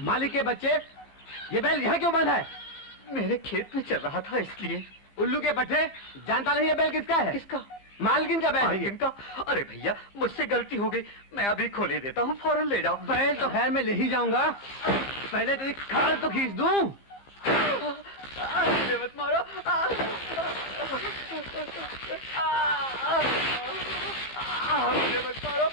मालिक के बच्चे, ये बैल यहाँ क्यों बंधा है? मेरे खेत में चल रहा था इसलिए। उल्लू के पट्टे, जानता नहीं ये बैल किसका है? किसका? मालकिन का बैल। मालकिन का? अरे भैया मुझसे गलती हो गई, मैं अभी खोले देता हूँ, फौरन ले जाओ। बैल तो खैर मैं ले ही जाऊंगा, पहले तेरी खाल तो खींच दूं। मत मारो। मत मारो,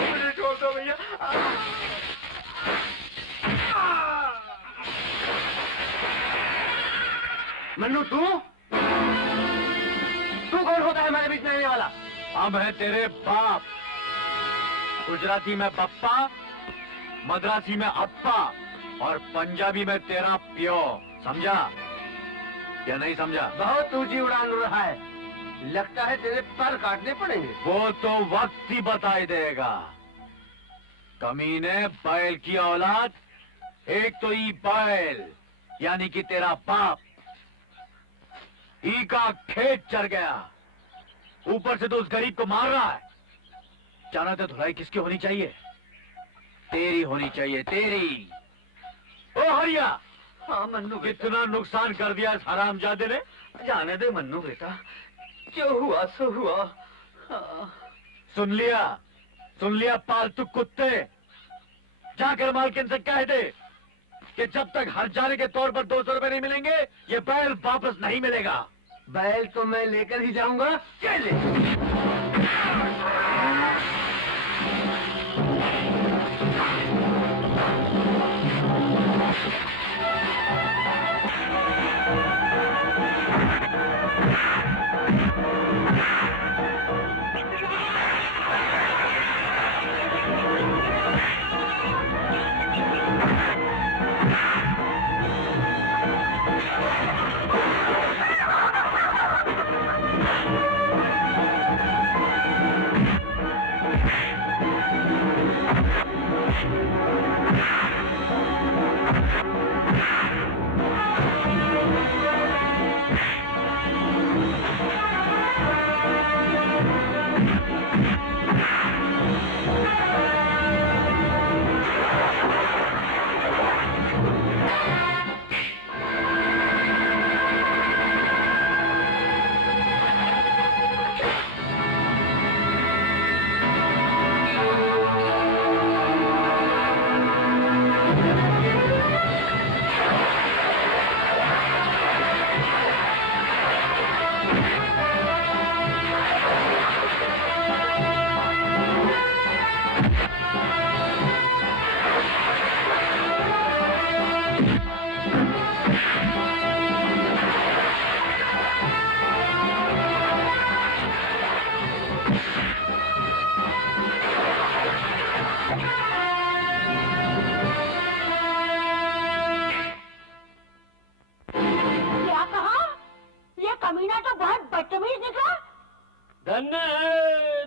मुझे छोड़ दो भैया। मन्नू तू कौन होता है हमारे बीच में रहने वाला? हम है तेरे बाप। गुजराती में पप्पा, मद्रासी में अप्पा और पंजाबी में तेरा प्यो। समझा या नहीं समझा? बहुत ऊंची उड़ान उड़ रहा है, लगता है तेरे पर काटने पड़ेंगे। वो तो वक्त ही बताई देगा। कमीने, बैल की औलाद, एक तो ई बैल यानी कि तेरा बाप ई का खेत चढ़ गया, ऊपर से तो उस गरीब को मार रहा है। जाना तो धुलाई किसकी होनी चाहिए? तेरी होनी चाहिए, तेरी। ओ हरिया। हाँ मन्नू, कितना नुकसान कर दिया इस हरामजादे ने। जाने दे मन्नू बेटा, जो हुआ सो हुआ। हाँ। सुन लिया पालतू कुत्ते, जाकर मालकिन से कह दे कि जब तक हर जाने के तौर पर 200 रुपए नहीं मिलेंगे ये बैल वापस नहीं मिलेगा। बैल तो मैं लेकर ही जाऊंगा, चले।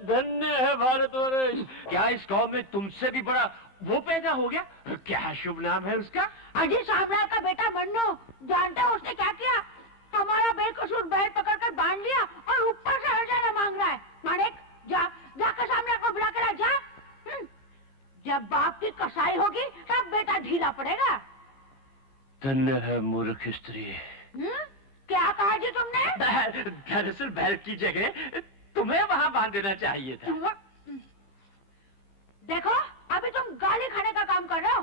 धन्य है भारतवर्ष। क्या इस गांव में तुमसे भी बड़ा वो पैदा हो गया? क्या शुभ नाम है उसका? अजय सामराज का बेटा मन्नू। जानते हो उसने क्या किया? हमारा बेकसूर बैल पकड़कर बांध लिया और ऊपर से हर्जाना मांग रहा है। मानिक, जाकर सामने को बुला कर जा। जब बाप की कसाई होगी तब बेटा ढीला पड़ेगा। धन्य है मूर्ख स्त्री। क्या कहा जी तुमने? दरअसल बैल की जगह तुम्हें वहाँ बांध देना चाहिए था। देखो अभी तुम गाली खाने का काम कर रहे हो।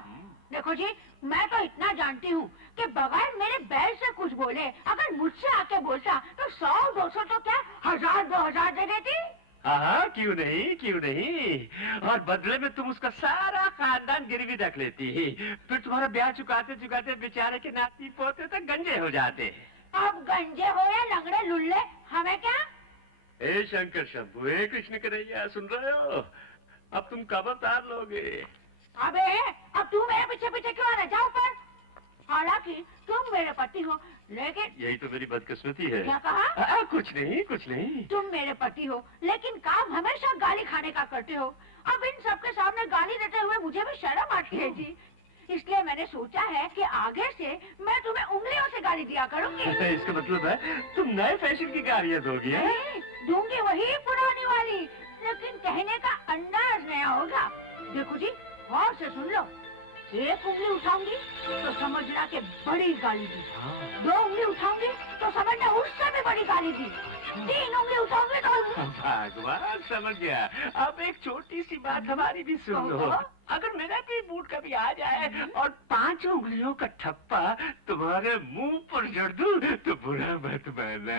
देखो जी, मैं तो इतना जानती हूँ कि बगैर मेरे बैल से कुछ बोले अगर मुझसे आके बोलता तो 100-200 तो क्या 1000-2000 दे देती। हाँ, क्यों नहीं। और बदले में तुम उसका सारा खानदान गिरवी रख लेती। फिर तुम्हारा ब्याह चुकाते चुकाते बेचारे के नाती पोते तक गंजे हो जाते। अब गंजे हो या लंगड़े लुल्ले, हमें क्या? हे शंकर शंभू, हे कृष्ण कन्हैया, सुन रहे हो? अब तुम कब अवतार लोगे? अबे अब तू मेरे पीछे पीछे क्यों आ रहा? जाओ पर। हालांकि तुम मेरे पति हो, लेकिन यही तो मेरी बदकिस्मती है। क्या कहा? कुछ नहीं। तुम मेरे पति हो लेकिन काम हमेशा गाली खाने का करते हो। अब इन सबके सामने गाली देते हुए मुझे भी शर्म आती है जी। इसलिए मैंने सोचा है कि आगे से मैं तुम्हें उंगलियों से गाली दिया करूंगी। इसका मतलब है तुम नए फैशन की गालियाँ दोगी? नहीं, दूंगी वही पुरानी वाली, लेकिन कहने का अंदाज नया होगा। देखो जी, और से सुन लो, एक उंगली उठाऊंगी तो समझना कि बड़ी गाली दी, दो उंगली उठाऊंगी तो समझना उससे भी बड़ी गाली दी, तीन उंगली उठाऊंगी तो भगवान समझ गया। अब एक छोटी सी बात हमारी भी सुन लो। अगर मेरा भी मूड कभी आ जाए और 5 उंगलियों का ठप्पा तुम्हारे मुंह पर जड़ दूं तो बुरा मत मानना।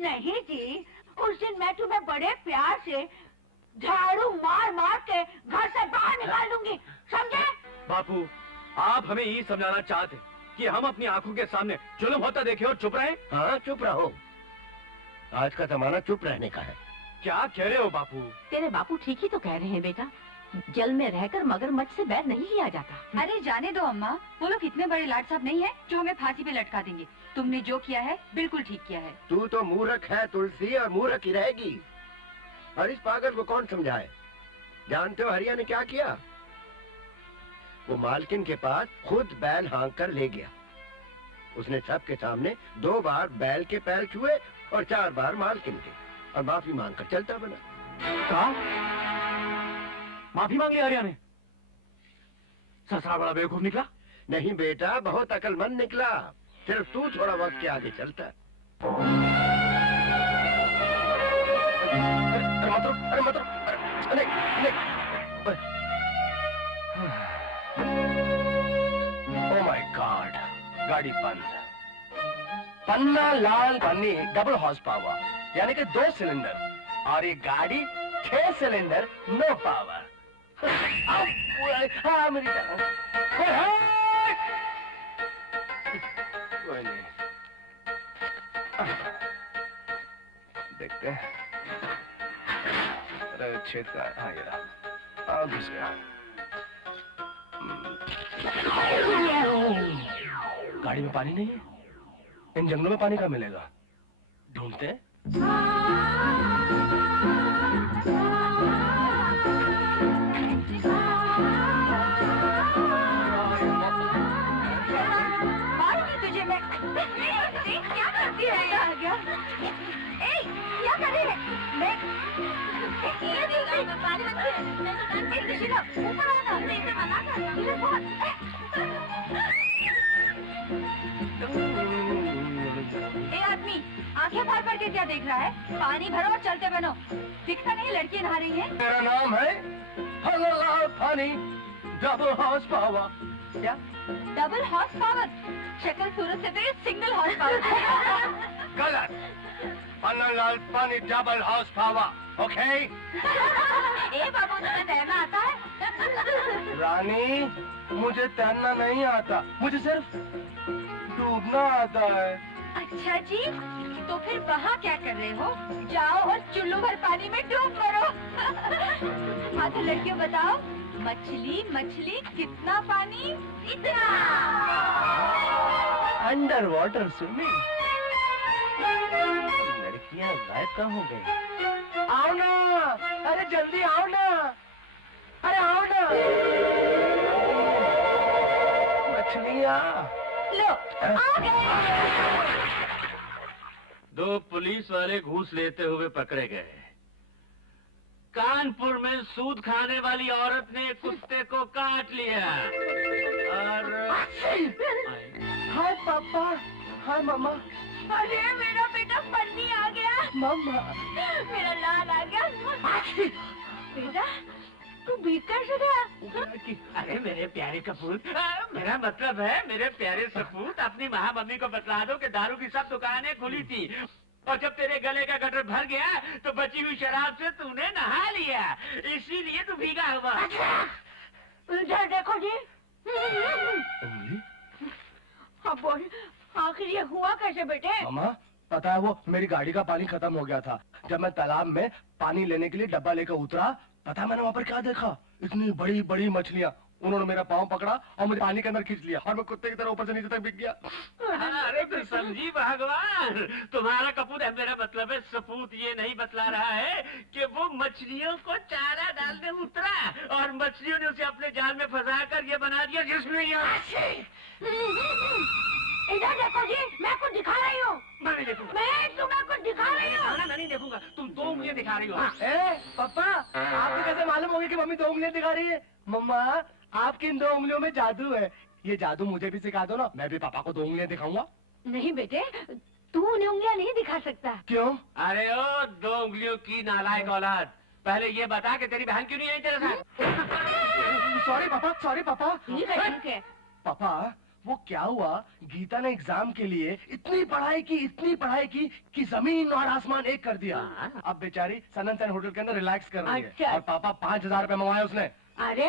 नहीं जी, उस दिन मैं तुम्हें बड़े प्यार से झाड़ू मार मार के घर से बाहर निकाल दूंगी, समझे? बापू, आप हमें ये समझाना चाहते कि हम अपनी आंखों के सामने जुल्म होता देखे और चुप रहे? हाँ, चुप रहो। आज का जमाना चुप रहने का है। क्या कह रहे हो बापू? तेरे बापू ठीक ही तो कह रहे हैं बेटा। जल में रहकर मगरमच्छ से बैर नहीं लिया जाता। अरे जाने दो अम्मा, वो लोग इतने बड़े लाट साहब नहीं है जो हमें फांसी पे लटका देंगे। तुमने जो किया है बिल्कुल ठीक किया है। तू तो मूर्ख है तुलसी, और मूर्ख ही रहेगी। और इस पागल को कौन समझाए? जानते हो हरिया ने क्या किया? वो मालकिन के पास खुद बैल हाँक कर ले गया। उसने सबके सामने 2 बार बैल के पैर छुए और 4 बार मालकिन के, और माफी मांगकर चलता बना। कहा? माफी मांग ली हरिया ने? ससुरा बड़ा बेवकूफ निकला। नहीं बेटा, बहुत अकलमंद निकला। सिर्फ तू थोड़ा वक्त के आगे चलता। अरे मत रुक, नहीं। ओह माय गॉड, गाड़ी बंद। पन्ना लाल पन्नी डबल हॉर्स पावर, यानी कि 2 सिलेंडर, और ये गाड़ी 6 सिलेंडर नो पावर। हाँ मेरी जान। कोई नहीं, देखते हैं। अरे छेद का, हाँ ये रहा, घुस गया। गाड़ी में पानी नहीं है। इन जंगलों में पानी कहाँ मिलेगा? ढूंढते हैं। तुझे मैं क्या करती है? क्या कर रही है? मैं पानी ऊपर आना, इसे मना कर। इधर बहुत आदमी आंखें फाड़ फाड़ के क्या देख रहा है? पानी भरो और चलते बनो। दिखता नहीं लड़की नहा रही है? मेरा नाम है हलाल पानी डबल हॉर्स पावर। क्या? Double horse power? शक्ल सूरत से तो ये सिंगल हॉर्स पावर। गलत। लाल पानी डबल हॉर्स पावर, ओके? ए बाबू, तुम्हें तैरना आता है? रानी, मुझे तैरना नहीं आता, मुझे सिर्फ डूबना आता है। अच्छा जी, तो फिर वहाँ क्या कर रहे हो? जाओ और चुल्लू भर पानी में डूब मरो। हाँ तो लड़कियों बताओ, मछली मछली कितना पानी? इतना। Under water swimming. लड़कियां गायब कहाँ हो गई? आओ ना, अरे जल्दी आओ ना, अरे आओ ना। मछलियाँ लो, आ गए। 2 पुलिस वाले घूस लेते हुए पकड़े गए। कानपुर में सूद खाने वाली औरत ने कुत्ते को काट लिया और हाय पापा, हाय मामा। अरे मेरा बेटा पन्नी आ गया। मामा, मेरा लाल आ गया। बेटा, तू भीग कैसे गया? अरे मेरे प्यारे कपूत, मेरा मतलब है मेरे प्यारे सपूत, अपनी महामम्मी को बतला दो कि दारू की सब दुकानें खुली थी, और जब तेरे गले का गटर भर गया तो बची हुई शराब से तूने नहा लिया, इसीलिए तू भीगा हुआ। इधर देखो जी। अब बोल, आखिर ये हुआ कैसे बेटे? मामा, पता है वो मेरी गाड़ी का पानी खत्म हो गया था। जब मैं तालाब में पानी लेने के लिए डब्बा लेकर उतरा, पता है मैंने वहाँ पर क्या देखा? इतनी बड़ी बड़ी मछलियाँ। उन्होंने मेरा पाँव पकड़ा और मुझे पानी के अंदर खींच लिया, और मैं कुत्ते की तरह ऊपर से नीचे तक बिक गया। अरे तो समझी भगवान, तुम्हारा कपूत है, मेरा मतलब है सपूत ये नहीं बतला रहा है कि वो मछलियों को चारा डालने उतरा और मछलियों ने उसे अपने जाल में फंसा कर ये बना दिया जिसमें ये। इधर देखो जी, मैं कुछ दिखा रही हूँ। मैं नहीं देखूंगा, मैं तुम्हें कुछ दिखा रही हूँ। मैं नहीं देखूंगा। तुम दो उंगलियां दिखा रही हो। पापा आपको कैसे मालूम होगी कि मम्मी 2 उंगलियां दिखा रही है? मम्मा आपकी इन 2 उंगलियों में जादू है। ये जादू मुझे भी सिखा दो ना, मैं भी पापा को 2 उंगलियां दिखाऊंगा। नहीं बेटे, तू उन्हें उंगलियां नहीं दिखा सकता। क्यों? अरे ओ 2 उंगलियों की नालायक औलाद, पहले ये बता कि तेरी बहन क्यों नहीं आई तेरे साथ? सॉरी पापा। ठीक है। पापा वो क्या हुआ, गीता ने एग्जाम के लिए इतनी पढ़ाई की कि जमीन और आसमान एक कर दिया। अब बेचारी सन एंड होटल के अंदर रिलैक्स कर रही है। अच्छा। और पापा 5,000 रुपए मंगवाए उसने। अरे